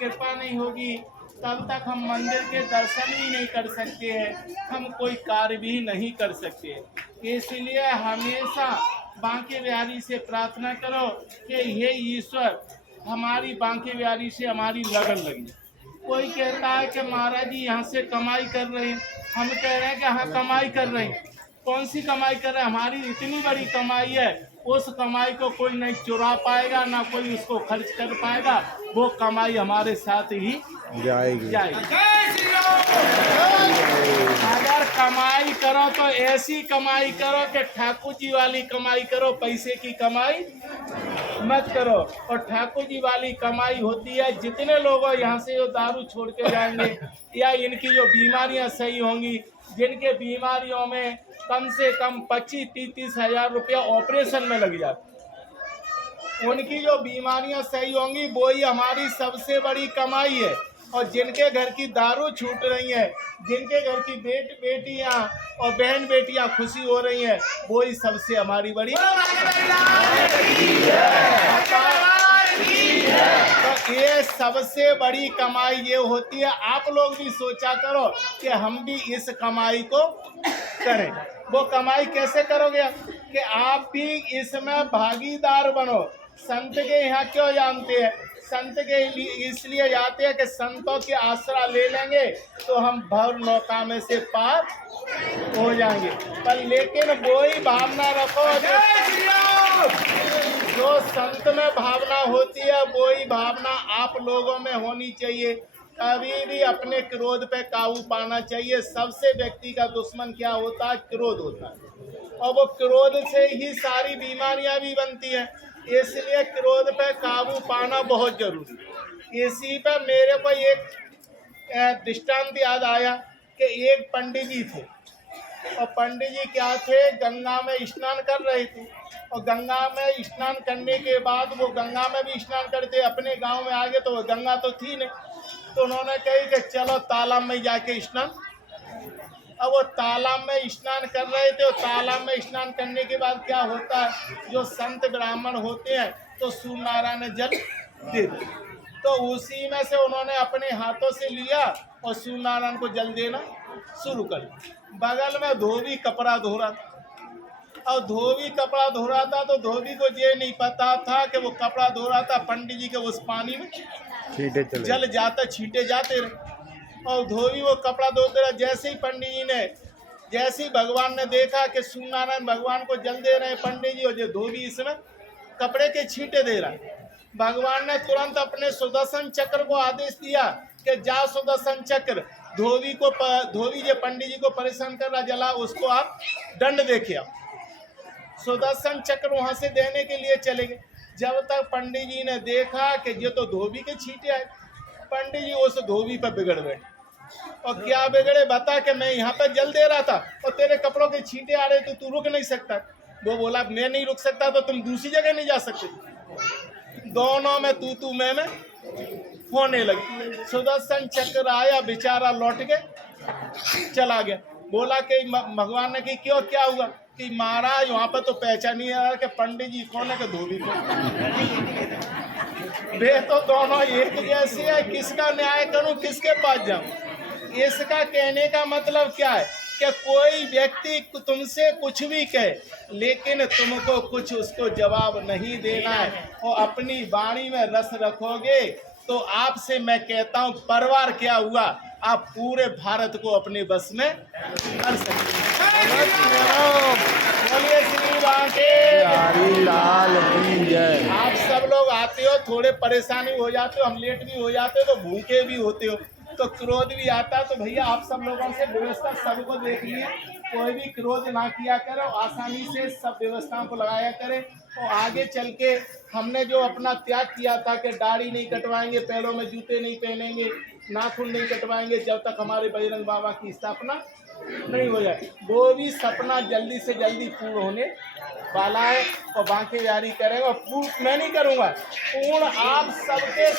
कृपा नहीं होगी तब तक हम मंदिर के दर्शन भी नहीं कर सकते हैं, हम कोई कार्य भी नहीं कर सकते। इसलिए हमेशा बांके बिहारी से प्रार्थना करो कि हे ईश्वर हमारी बांके बिहारी से हमारी लगन लगी। कोई कहता है कि महाराज जी यहाँ से कमाई कर रहे हैं, हम कह रहे हैं कि हाँ कमाई कर रहे हैं। कौन सी कमाई कर रहे हैं? हमारी इतनी बड़ी कमाई है, उस कमाई को कोई नहीं चुरा पाएगा, ना कोई उसको खर्च कर पाएगा, वो कमाई हमारे साथ ही जाएगी। अगर कमाई करो तो ऐसी कमाई करो कि ठाकुर जी वाली कमाई करो, पैसे की कमाई मत करो। और ठाकुर जी वाली कमाई होती है जितने लोग यहाँ से जो दारू छोड़ के जाएंगे या इनकी जो बीमारियां सही होंगी, जिनके बीमारियों में कम से कम 25-30 हजार रुपया ऑपरेशन में लग जाता, उनकी जो बीमारियां सही होंगी वो ही हमारी सबसे बड़ी कमाई है। और जिनके घर की दारू छूट रही है, जिनके घर की बेटियां और बहन बेटियां खुशी हो रही हैं, वो ही सबसे हमारी बड़ी तो ये सबसे बड़ी कमाई ये होती है। आप लोग भी सोचा करो कि हम भी इस कमाई को करें। वो कमाई कैसे करोगे कि आप भी इसमें भागीदार बनो। संत के यहाँ क्यों जानते हैं? संत के इसलिए जाते हैं कि संतों के आसरा ले लेंगे तो हम भव नौका में से पार हो जाएंगे। पर लेकिन वही भावना रखो जो संत में भावना होती है, वही भावना आप लोगों में होनी चाहिए। कभी भी अपने क्रोध पे काबू पाना चाहिए। सबसे व्यक्ति का दुश्मन क्या होता है? क्रोध होता है, और वो क्रोध से ही सारी बीमारियां भी बनती हैं। इसलिए क्रोध पे काबू पाना बहुत जरूरी है। इसी पे मेरे को एक दृष्टांत याद आया कि एक पंडित जी थे, और पंडित जी क्या थे, गंगा में स्नान कर रहे थे। और गंगा में स्नान करने के बाद वो गंगा में भी स्नान करते, अपने गांव में आ गए तो वो गंगा तो थी नहीं, तो उन्होंने कही कि चलो तालाब में जाके स्नान। अब वो तालाब में स्नान कर रहे थे, और तालाब में स्नान करने के बाद क्या होता है, जो संत ब्राह्मण होते हैं तो सूर्य नारायण जल देते, तो उसी में से उन्होंने अपने हाथों से लिया और सूर्य नारायण को जल देना शुरू कर दिया। बगल में धोबी कपड़ा धो रहा था, और धोबी कपड़ा धो रहा था तो धोबी को ये नहीं पता था कि वो कपड़ा धो रहा था, पंडित जी के उस पानी में जल जाता, छींटे जाते रहे। और धोबी वो कपड़ा धोते रहे। जैसे ही पंडित जी ने, जैसे ही भगवान ने देखा कि सूर्य नारायण भगवान को जल दे रहे हैं पंडित जी, और जो धोबी इसमें कपड़े के छींटे दे रहा है, भगवान ने तुरंत अपने सुदर्शन चक्र को आदेश दिया कि जाओ सुदर्शन चक्र, धोबी जो पंडित जी को परेशान कर रहा जला, उसको आप दंड देखे आओ। सुदर्शन चक्र वहां से देने के लिए चले गए। जब तक पंडित जी ने देखा कि ये तो धोबी के छींटे आए, पंडित जी उस धोबी पर बिगड़ गए। और क्या बिगड़े बता कि मैं यहाँ पे जल दे रहा था और तेरे कपड़ों के छींटे आ रहे, तो तू रुक नहीं सकता। वो बोला मैं नहीं रुक सकता तो तुम दूसरी जगह नहीं जा सकते। दोनों में तू मैं होने लगी। सुदर्शन चक्र आया, बेचारा लौट के चला गया। बोला कि भगवान ने कि क्यों, क्या हुआ? कि महाराज वहाँ पर तो पहचान नहीं आ रहा कि पंडित जी कौन है कि धोबी कौन। वे तो दोनों एक जैसे है, किसका न्याय करूं, किसके पास जाऊं? इसका कहने का मतलब क्या है कि कोई व्यक्ति तुमसे कुछ भी कहे, लेकिन तुमको कुछ उसको जवाब नहीं देना है, और अपनी वाणी में रस रखोगे तो आपसे मैं कहता हूं, परिवार क्या हुआ, आप पूरे भारत को अपने बस में कर सकते हैं। बोलिए श्री बांके लाल की जय। आप सब लोग आते हो, थोड़े परेशानी हो जाते हो, हम लेट भी हो जाते हो, तो भूखे भी होते हो, तो क्रोध भी आता है। तो भैया आप सब लोगों से व्यवस्था सबको देख लिए, कोई भी क्रोध ना किया करो, आसानी से सब व्यवस्थाओं को लगाया करें। और आगे चल के हमने जो अपना त्याग किया था कि दाढ़ी नहीं कटवाएंगे, पैरों में जूते नहीं पहनेंगे, नाखून नहीं कटवाएंगे, जब तक हमारे बजरंग बाबा की स्थापना नहीं हो जाए, वो भी सपना जल्दी से जल्दी पूर्ण होने वाला है। और बांके बिहारी करेंगे, और मैं नहीं करूँगा, पूर्ण आप सबके